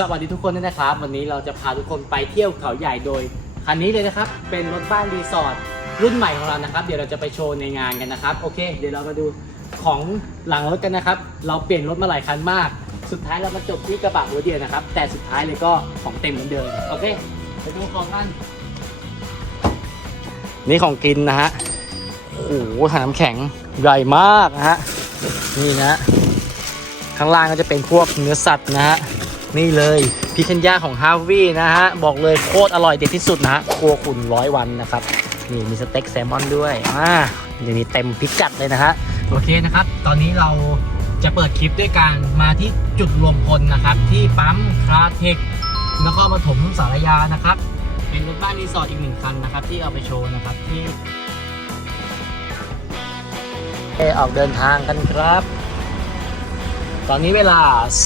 สวัสดีทุกคนด้วยนะครับ วันนี้เราจะพาทุกคนไปเที่ยวเขาใหญ่โดยคันนี้เลยนะครับ เป็นรถบ้านรีสอร์ทรุ่นใหม่ของเรานะครับ เดี๋ยวเราจะไปโชว์ในงานกันนะครับ โอเค เดี๋ยวเรามาดูของหลังรถกันนะครับ เราเปลี่ยนรถมาหลายคันมาก สุดท้ายเรามาจบที่กระบะหัวเดียวนะครับ แต่สุดท้ายเลยก็ของเต็มเหมือนเดิม โอเค ไปดูของกัน นี่ของกินนะฮะ โอ้โหถังน้ำแข็งใหญ่มากนะฮะ นี่นะ ข้างล่างก็จะเป็นพวกเนื้อสัตว์นะฮะ นี่เลยพิคันย่าของฮาร์วีนะฮะ บอกเลยโคตรอร่อยเด็ดที่สุดนะฮะครัวคุณร้อยวันนะครับ นี่มีสเต็กแซลมอนด้วยอ่าเดี๋ยวนี้เต็มพิกัดเลยนะฮะ โอเคนะครับ ตอนนี้เราจะเปิดคลิปด้วยการมาที่จุดรวมพลนะครับ ที่ปั๊มคาเทคนครปฐมสารยานะครับ เป็นรถบ้านรีสอร์ทอีกหนึ่งคันนะครับ ที่เอาไปโชว์นะครับที่เอออกเดินทางกันครับ ตอนนี้เวลา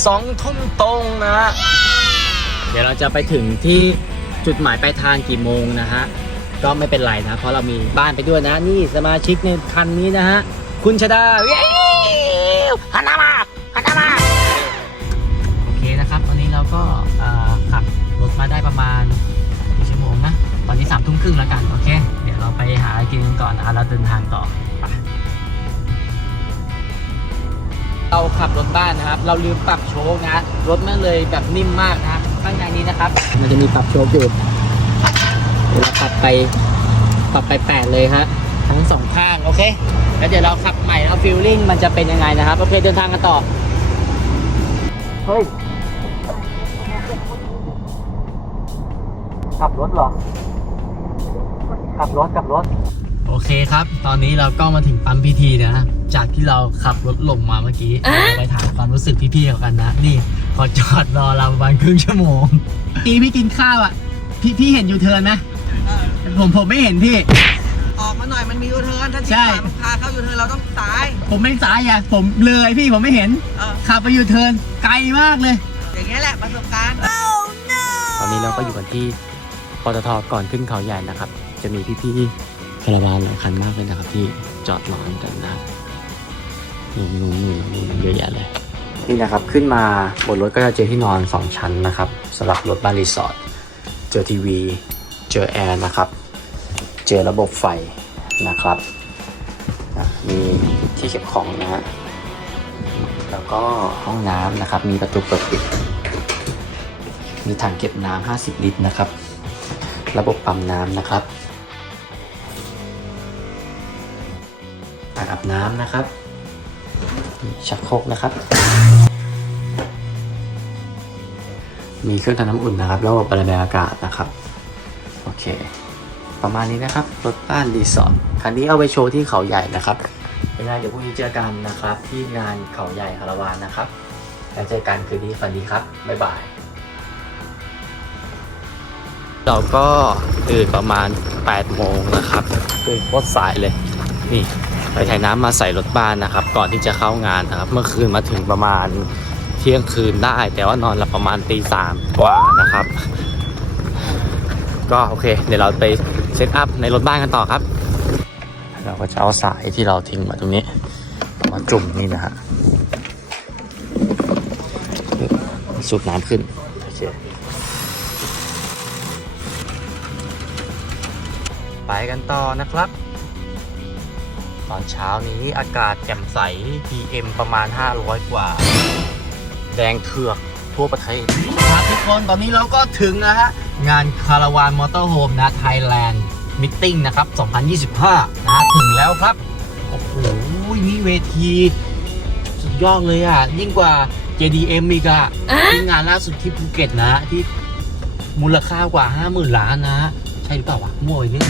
สองทุ่มตรงนะฮะเดี๋ยวเราจะไปถึงที่จุดหมายปลายทางกี่โมงนะฮะก็ไม่เป็นไรนะ เพราะเรามีบ้านไปด้วยนะ นี่สมาชิกในคันนี้นะฮะ คุณชดาเย้ฮันนามาฮันนามาโอเคนะครับ ตอนนี้เราก็เอ่อขับรถมาได้ประมาณกี่ชั่วโมงนะ ตอนนี้สามทุ่มครึ่งแล้วกัน โอเค เดี๋ยวเราไปหาอะไรกินกันก่อนนะแล้วเดินทางต่อ เราขับรถบ้านนะครับ เราลืมปรับโชคนะรถมันเลยแบบนิ่มมากนะครับข้างในนี้นะครับ มันจะมีปรับโชคอยู่เดี๋ยวเราปรับไปปรับไปแปดเลยฮะทั้งสองข้างโอเคแล้วเดี๋ยวเราขับใหม่แล้วฟิลลิ่งมันจะเป็นยังไงนะครับโอเคเดินทางกันต่อเฮ้ยขับรถเหรอขับรถขับรถ โอเคครับ ตอนนี้เราก็มาถึงปั๊มพีทีนะจากที่เราขับรถหลงมาเมื่อกี้เราไปถามความรู้สึกพี่ๆเขากันนะ นี่ขอจอดรอเราประมาณครึ่งชั่วโมงปีพี่กินข้าวอะ พี่พี่เห็นยูเทิร์นไหมผมผมไม่เห็นพี่ ออกมาหน่อยมันมียูเทิร์นถ้าใช่ชิดขวามันพาเข้ายูเทิร์นเราต้องซ้าย ผมไม่สายอะผมเลยพี่ผมไม่เห็นเออขับไปยูเทิร์นไกลมากเลย อย่างเงี้ยแหละประสบการณ์ตอนนี้เราก็อยู่กันที่ปตทก่อนขึ้นเขาใหญ่นะครับ จะมีพี่ๆคาราวานหลายคันมากเลยนะครับ ที่จอดรอกันนะนู่นนู่นนู่นนู่นเยอะแยะเลย นี่นะครับขึ้นมาบนรถก็จะเจอที่นอน 2 ชั้นนะครับสำหรับรถบ้านรีสอร์ทเจอทีวีเจอแอร์นะครับ เจอระบบไฟนะครับมีที่เก็บของนะฮะแล้วก็ห้องน้ำนะครับ มีประตูเปิดปิด มีถังเก็บน้ำ50 ลิตรนะครับ ระบบปั๊มน้ำนะครับ อาบน้ำนะครับมีชักโครกนะครับ มีเครื่องทำน้ำอุ่นนะครับระบบระบายอากาศนะครับ โอเค ประมาณนี้นะครับ รถบ้านรีสอร์ทคันนี้เอาไปโชว์ที่เขาใหญ่นะครับยังไงเดี๋ยวพรุ่งนี้เจอกันนะครับ ที่งานเขาใหญ่คาราวานนะครับแล้วเจอกันคืนนี้ฝันดีครับ บ๊ายบาย เราก็ตื่นประมาณ8โมงนะครับตื่นโคตรสายเลย นี่ ไปถ่ายน้ำมาใส่รถบ้านนะครับ ก่อนที่จะเข้างานนะครับ เมื่อคืนมาถึงประมาณเที่ยงคืนได้ แต่ว่านอนหลับประมาณตีสามกว่านะครับ ก็โอเค เดี๋ยวเราไปเซตอัพในรถบ้านกันต่อครับ เราก็จะเอาสายที่เราทิ้งมาตรงนี้มาจุ่มนี่นะฮะสูบน้ำขึ้นโอเคไปกันต่อนะครับ ตอนเช้านี้อากาศแจ่มใส PM ประมาณ 500 กว่า แดงเถือกทั่วประเทศครับทุกคนตอนนี้เราก็ถึงนะฮะ งานคาราวานมอเตอร์โฮมนะไทยแลนด์มิทติ้งนะครับ 2025 นะถึงแล้วครับ โอ้โห นี่เวที สุดยอดเลยอะ ยิ่งกว่า JDM อีกอะที่งานล่าสุดที่ภูเก็ตนะ ที่มูลค่ากว่า 50,000 ล้านนะ ใช่หรือเปล่าวะมั่วอีกนิด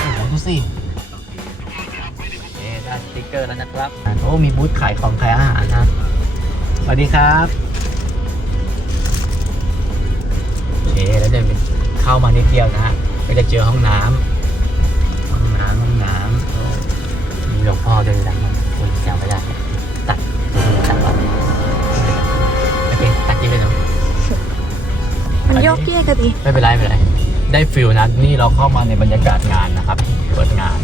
โอ้โหดูสิเอ๊ะได้สติ๊ กเกอร์แล้วนะครับโอ้มีบูธขายของขายอาหารนะสวัสดีครับโอเคแล้วเดินเข้ามานิดเดียวนะฮะก็จะเจอห้องน้ำห้องน้ำห้องน้ำมีหลวงพ่อเดินหลังมาคนจำไม่ได้ตัดตัดก่อนโอเคตัดยี่เลยเนาะมันโยกเยกกันดิไม่เป็นไรไม่เป็นไรได้ฟิลนะนี่เราเข้ามาในบรรยากาศงานนะครับเปิดงาน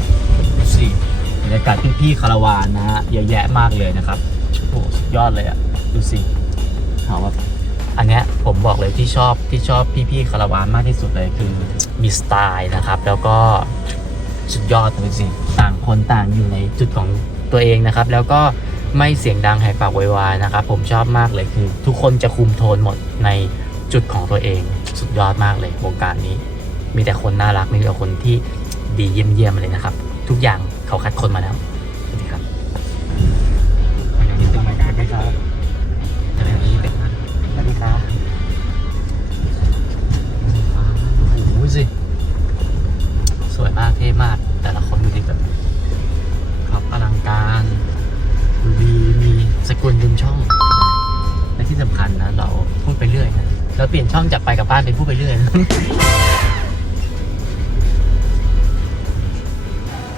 รรยากาศพี่ๆคาราวานนะฮะเยอะแยะมากเลยนะครับโอ้โหสุดยอดเลยอะดูสิเขาแบบอันเนี้ยผมบอกเลยที่ชอบที่ชอบพี่ๆคาราวานมากที่สุดเลยคือมีสไตล์นะครับ แล้วก็สุดยอดเลยสิต่างคนต่างอยู่ในจุดของตัวเองนะครับ แล้วก็ไม่เสียงดังแหกปากโวยวายนะครับ ผมชอบมากเลยคือ ทุกคนจะคุมโทนหมดในจุดของตัวเอง สุดยอดมากเลยวงการนี้ มีแต่คนน่ารักมีแต่คนที่ดีเยี่ยมๆเลยนะครับ ทุกอย่าง เขาคัดคนมาแล้ว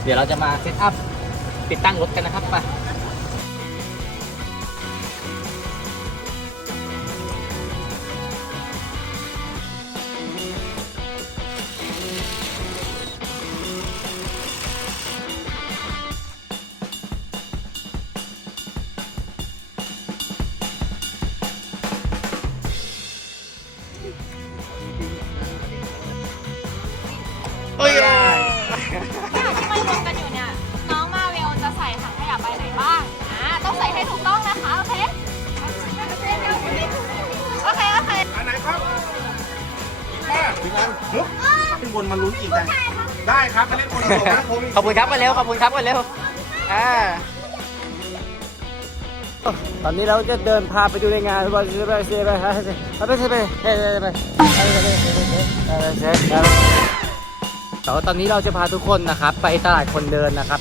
เดี๋ยวเราจะมาเซตอัพติดตั้งรถกันนะครับไป กลมาลุ้นอีกนะได้ครับมาเล่นกนมาลุ้นผมขอบคุณครับมาเร็วขอบคุณครับมาเร็วอ่าตอนนี้เราจะเดินพาไปดูในงานบอลซีไปไปไปไปไปไปไปแต่ว่าตอนนี้เราจะพาทุกคนนะครับ ไปตลาดคนเดินนะครับ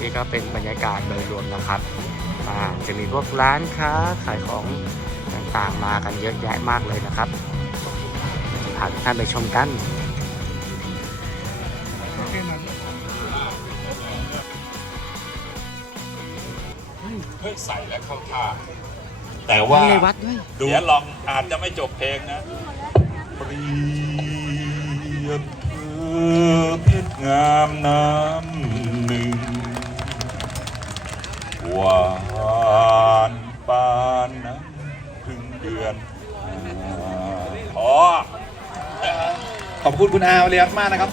นี่ก็เป็นบรรยากาศโดยรวมนะครับจะมีพวกร้านค้าขายของต่างๆมากันเยอะแยะมากเลยนะครับพาทุกท่านไปชมกัน เฮ้ยใส่แล้วเข้าท่า แต่ว่าในวัดด้วยเดี๋ยวลองอาจจะไม่จบเพลงนะเปรียบเธอเพชรงามน้ำหนึ่งหวานปานน้ำพึ่งเดือนพอขอบคุณคุณอาเลียสมากนะครับ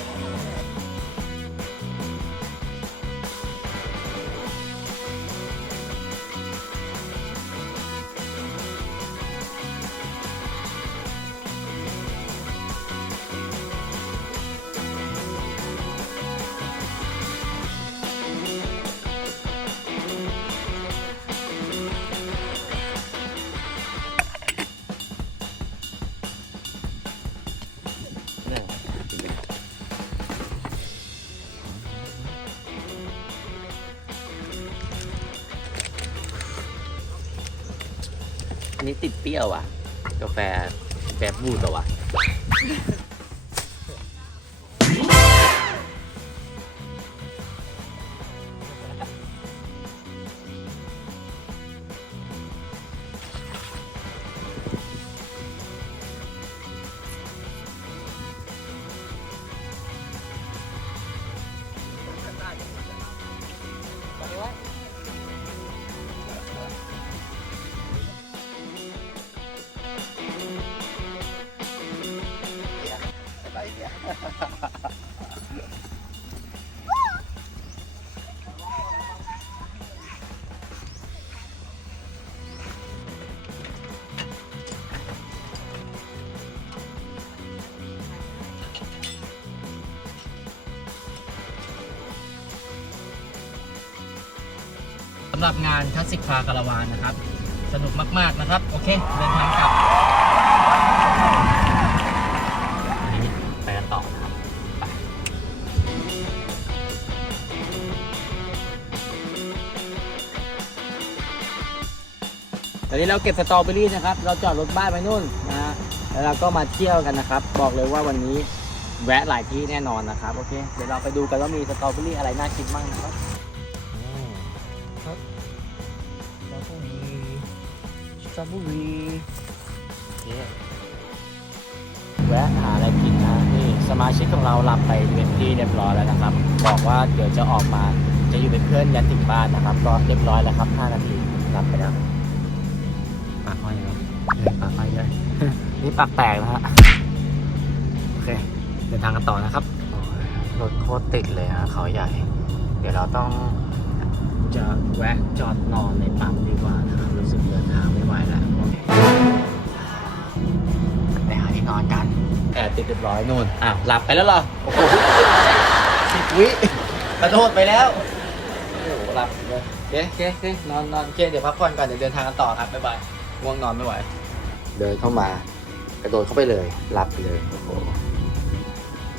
อันนี้ติดเปรี้ยวอะ กาแฟแฟบูดเหรอวะำหรับงานคลาสสิกคาร์คาราวานนะครับ สนุกมาก ๆ นะครับ โอเค เดินทางกลับอันนี้ไปกันต่อนะครับไปตอนนี้เราเก็บสตรอเบอรี่นะครับ เราจอดรถบ้านไปนู่นนะ แล้วเราก็มาเที่ยวกันนะครับ บอกเลยว่าวันนี้แวะหลายที่แน่นอนนะครับ โอเค เดี๋ยวเราไปดูกันว่ามีสตรอเบอรี่อะไรน่ากินบ้างนะครับ สตรอเบอรี่แวะหาอะไรกินนะนี่สมาชิกของเราหลับไปเป็นที่เรียบร้อยแล้วนะครับ บอกว่าเดี๋ยวจะออกมาจะอยู่เป็นเพื่อนยันถึงบ้านนะครับ ก็เรียบร้อยแล้วครับ 5 นาทีหลับไปแล้วปากห้อยแล้วเลยปากห้อยเลยนี่ปากแตกนะฮะโอเคเดินทางกันต่อนะครับโอ้ยรถโคตรติดเลยฮะเขาใหญ่ เดี๋ยวเราต้องจะแวะจอดนอนในปั๊มดีกว่านะครับ ไม่ไหวแล้วไปหาที่นอนกันแอร์ติดเรียบร้อยนู่นอ้าวหลับไปแล้วเหรอโอ้โหสิบวิกระโดดไปแล้วโอ้โหหลับเลยโอเคโอเคโอเคนอนนอนโอเคเดี๋ยวพักผ่อนก่อนเดี๋ยวเดินทางกันต่อครับบ๊ายบายง่วงนอนไม่ไหวเดินเข้ามากระโดดเข้าไปเลยหลับไปเลยโอ้โห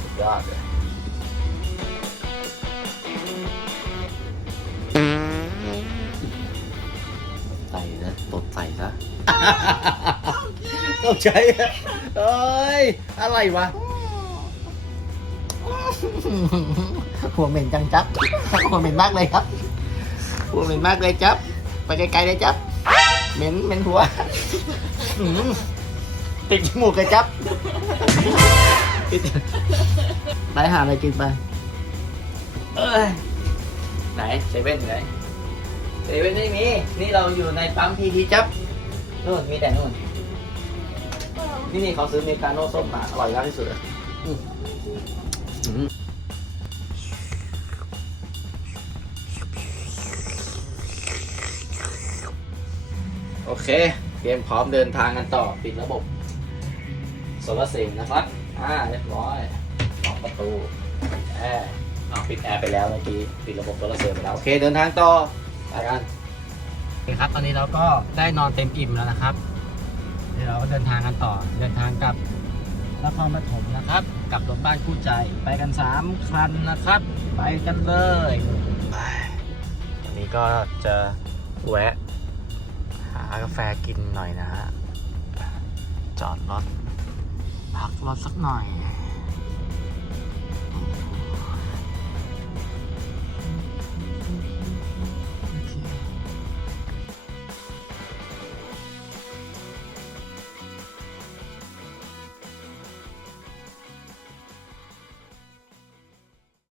สุดยอดเลย ตดใส่ซะตกใจอะเอ้ย อะไรวะ หัวเหม็นจังจับ หัวเหม็นมากเลยครับ หัวเหม็นมากเลยจับ ไปไกลๆเลยจับ เหม็นเหม็นหัวติดจมูกเลยจับ ไปหาอะไรกินไป เอ้ย ไหนเซเว่นอยู่ไหน เว่นไม่มี นี่เราอยู่ในปั๊มพีทีจับนู่นมีแต่นู่น นี่นี่เขาซื้อเมกาโน่ส้มมาอร่อยมากที่สุดเลยอืมอืมโอเค เตรียมพร้อมเดินทางกันต่อ ปิดระบบโซลาร์เซลล์นะครับ อ่า เรียบร้อยล็อกประตูแอร์ปิดแอร์ไปแล้วเมื่อกี้ ปิดระบบโซลาร์เซลล์ไปแล้ว โอเค เดินทางต่อ ไปกันโอเคครับ ตอนนี้เราก็ได้นอนเต็มอิ่มแล้วนะครับเดี๋ยวเราก็เดินทางกันต่อ เดินทางกลับนครปฐมนะครับ กลับรถบ้านคู่ใจ ไปกันสามคันนะครับ ไปกันเลยวันนี้ก็จะแวะ หากาแฟกินหน่อยนะฮะ จอดรถ พักรถสักหน่อย